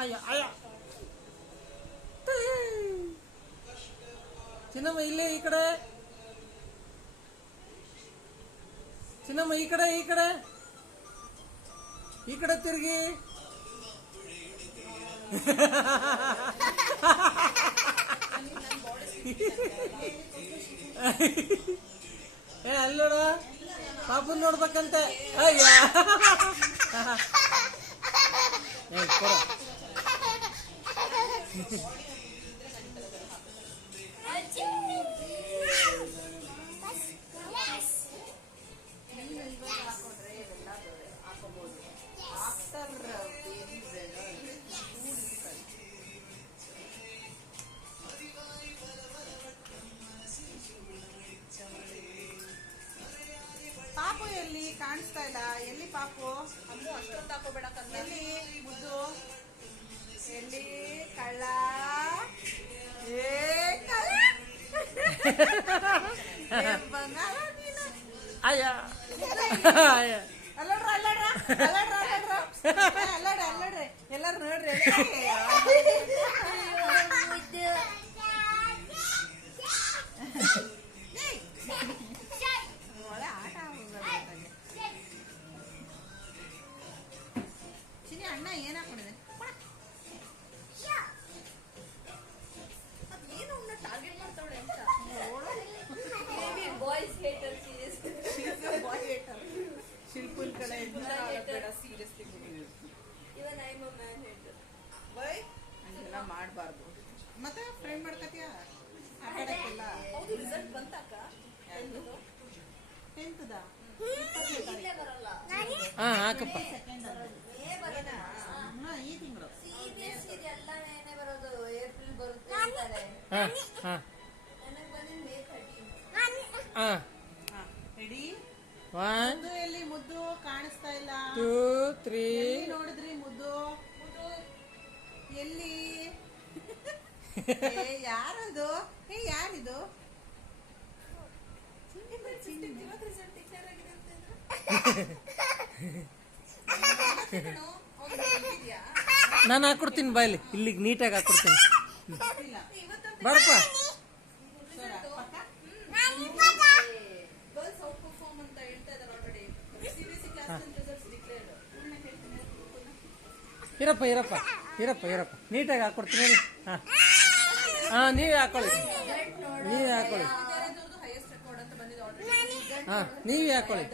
ಅಯ್ಯ ಅಯ್ಯ ಚಿನ್ನಮ್ಮ ಇಲ್ಲೇ ಈ ಕಡೆ, ಚಿನ್ನಮ್ಮ ಈ ಕಡೆ ಈ ಕಡೆ ಈ ಕಡೆ ತಿರುಗಿ. ಏ ಅಲ್ಲೋಡ ಪಾಪನ್ ನೋಡ್ಬೇಕಂತೆ. ಅಯ್ಯ ಪಾಪು ಎಲ್ಲಿ ಕಾಣಿಸ್ತಾ ಇಲ್ಲ? ಎಲ್ಲಿ ಪಾಪು? ಅಮ್ಮ ಅಷ್ಟೊಂದು ಹಾಕೋಬೇಡ. ಎಲ್ಲಿ ಮುದ್ದು? ಎಲ್ಲಿ ಕಳ್ಳ? ಏ ಕಳ್ಳ ಬಂಗಾರ ನೀನು. ಅಯ್ಯ ಅಲ್ಲಡ್ರ ಅಲ್ಲಡ್ರ ಅಲ್ಲಡ್ರ ಅಲ್ಲಡ್ರ ಅಲ್ಲಡ್ರ ಅಲ್ಲಡ್ರಿ ಎಲ್ಲಾರು ನೋಡ್ರಿ. ಅಣ್ಣ ಏನ್ ಹಾಕೊಂಡಿದೆ? ಏನು ಟಾರ್ಗೆಟ್ ಮಾಡ್ತಾವಳೆ ಅಂತ. ಶಿಲ್ಪುಲ್ ಕಡೆ ಸೀರಿಯಸ್ಲಿ ಹಂಗೆಲ್ಲ ಮಾಡಬಾರ್ದು. ಮತ್ತೆ ಫ್ರೆಂಡ್ ಮಾಡ್ಕತಿಯ ಆಟಾಡಕ್ಕೆಲ್ಲ. ರಿಸಲ್ಟ್ ಬಂತಕ್ಕ 10th ಹಾ ಹಾಕಪ್ಪ. ಈ ತಿಂಗಳು ರೆಡಿ. ಮುದ್ದು ಎಲ್ಲಿ? ಮುದ್ದು ಕಾಣಿಸ್ತಾ ಇಲ್ಲ. 2 3 ನೋಡಿದ್ರಿ ಮುದ್ದು ಎಲ್ಲಿ? ಯಾರದು? ಯಾರಿದು? ನಾನು ಹಾಕೊಡ್ತೀನಿ ಬಾಯಲ್ಲಿ, ಇಲ್ಲಿಗೆ ನೀಟಾಗಿ ಹಾಕೊಡ್ತೀನಿ. ಬಾರಪ್ಪ. ಇರಪ್ಪ ಇರಪ್ಪ ಇರಪ್ಪ ಇರಪ್ಪ ನೀಟಾಗಿ ಹಾಕೊಡ್ತೀನಿ. ಹಾಂ ಹಾಂ ನೀವೇ ಹಾಕೊಳ್ಳಿ, ನೀವೇ ಹಾಕೊಳ್ಳಿ. ಹಾಂ ನೀವೇ ಹಾಕೊಳ್ಳಿ.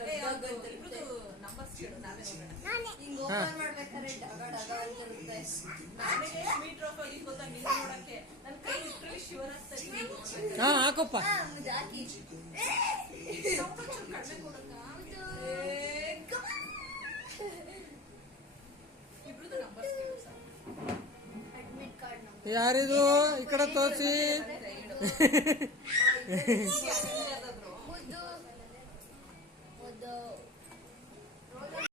ಹಾಂ ಹಾಕಪ್ಪ. ಯಾರಿದು? ಈ ಕಡೆ ತೋರಿಸಿ.